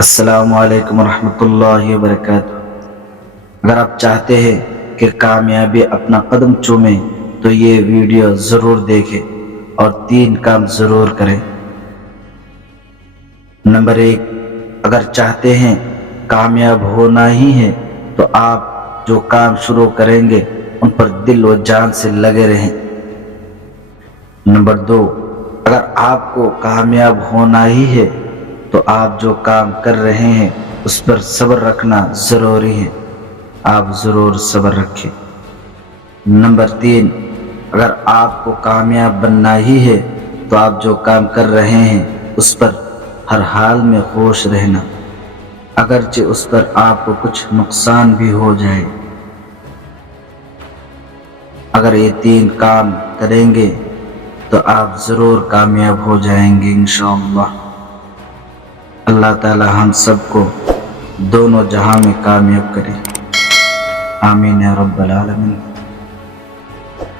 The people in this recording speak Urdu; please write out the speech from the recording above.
السلام علیکم ورحمۃ اللہ وبرکاتہ۔ اگر آپ چاہتے ہیں کہ کامیابی اپنا قدم چومے تو یہ ویڈیو ضرور دیکھیں اور 3 کام ضرور کریں۔ نمبر 1، اگر چاہتے ہیں کامیاب ہونا ہی ہے تو آپ جو کام شروع کریں گے ان پر دل و جان سے لگے رہیں۔ نمبر 2، اگر آپ کو کامیاب ہونا ہی ہے تو آپ جو کام کر رہے ہیں اس پر صبر رکھنا ضروری ہے، آپ ضرور صبر رکھیں۔ نمبر 3، اگر آپ کو کامیاب بننا ہی ہے تو آپ جو کام کر رہے ہیں اس پر ہر حال میں خوش رہنا، اگرچہ اس پر آپ کو کچھ نقصان بھی ہو جائے۔ اگر یہ 3 کام کریں گے تو آپ ضرور کامیاب ہو جائیں گے انشاءاللہ۔ اللہ تعالی ہم سب کو دونوں جہاں میں کامیاب کرے، آمین یا رب العالمین۔